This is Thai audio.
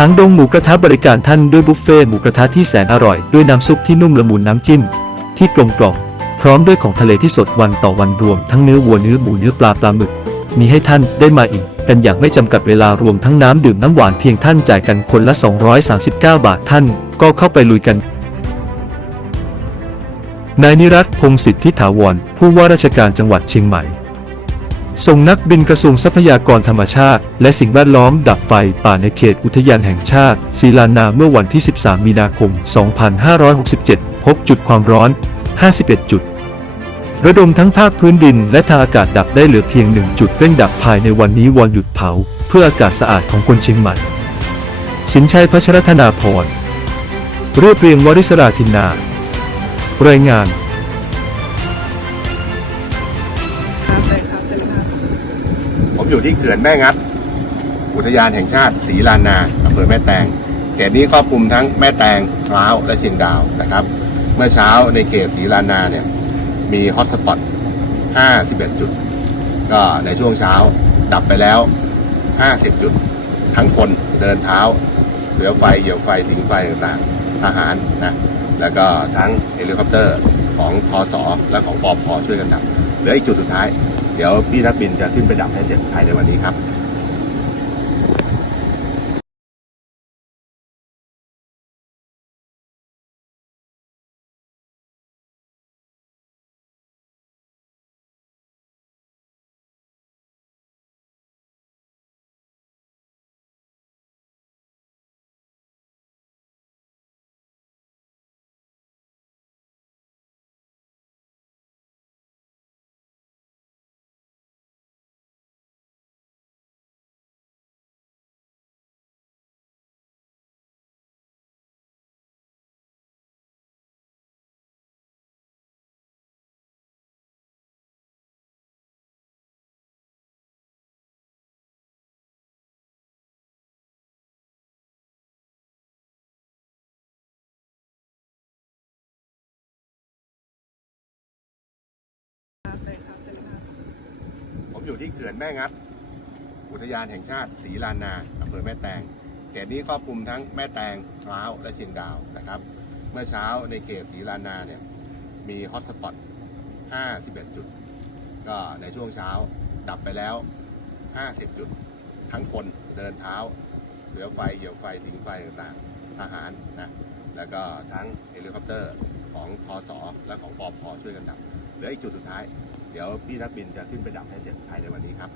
หางดงหมูกระทะบริการท่านด้วยบุฟเฟ่หมูกระทะที่แสนอร่อยด้วยน้ำซุปที่นุ่มละมุนน้ำจิ้ม ที่กลมกล่อมพร้อมด้วยของทะเลที่สดวันต่อวันรวม ทั้งเนื้อวัวเนื้อหมูเนื้อปลาปลาหมึก มีให้ท่านได้มาอิ่มกันอย่างไม่จำกัดเวลารวมทั้งน้ำดื่มน้ำหวานเพียงท่านจ่ายกันคนละ 239 บาทท่าน ก็เข้าไปลุยกัน นายนิรัตพงศิษฐ์ทิถาวรผู้ว่าราชการจังหวัดเชียงใหม่ ส่งนักบินกระทรวงทรัพยากรธรรมชาติ และสิ่งแวดล้อมดับไฟป่าในเขตอุทยานแห่งชาติศิลานาเมื่อวันที่ 13 มีนาคม 2567 พบจุดความร้อน 51 จุด ระดมทั้งภาคพื้นดินและทางอากาศดับได้เหลือเพียงหนึ่งจุดเร่งดับภายในวันนี้วันหยุดเผา เพื่ออากาศสะอาดของคนเชียงใหม่ สินชัยพัชรธนาพรเรียบเรียงวริศราธินนารายงาน อยู่ที่เขื่อนแม่งัด อุทยานแห่งชาติศรีลานาอำเภอแม่แตงเขตนี้ครอบคลุมทั้งแม่แตงพร้าวและเชียงดาวนะครับ เมื่อเช้าในเขตศรีลานาเนี่ยมีฮอตสปอต 51 จุด ก็ในช่วงเช้าดับไปแล้ว 50 จุด ทั้งคนเดินเท้าเหลือไฟเหยี่ยวไฟถิงไฟต่างๆทหารนะแล้วก็ทั้งเฮลิคอปเตอร์ของพอสอและของปอพอช่วยกันดับเหลืออีกจุดสุดท้าย เดี๋ยวพี่นักบินจะขึ้นไปดับให้เสร็จภายในวันนี้ครับครับ อยู่ที่เขื่อนแม่งัด อุทยานแห่งชาติศรีลานาอำเภอแม่แตงเขตนี้ครอบคลุมทั้งแม่แตงพร้าวและเชียงดาวนะครับ เมื่อเช้าในเขตศรีลานาเนี่ยมีฮอตสปอต 51 จุด ก็ในช่วงเช้าดับไปแล้ว 50 จุด ทั้งคนเดินเท้าเหลือไฟเหยี่ยวไฟถิงไฟต่างทหารนะแล้วก็ทั้งเฮลิคอปเตอร์ ของพอสอและของปอพอช่วยกันดับเหลืออีกจุดสุดท้าย เดี๋ยวพี่นักบินจะขึ้นไปดับให้เสร็จภายในวันนี้ครับ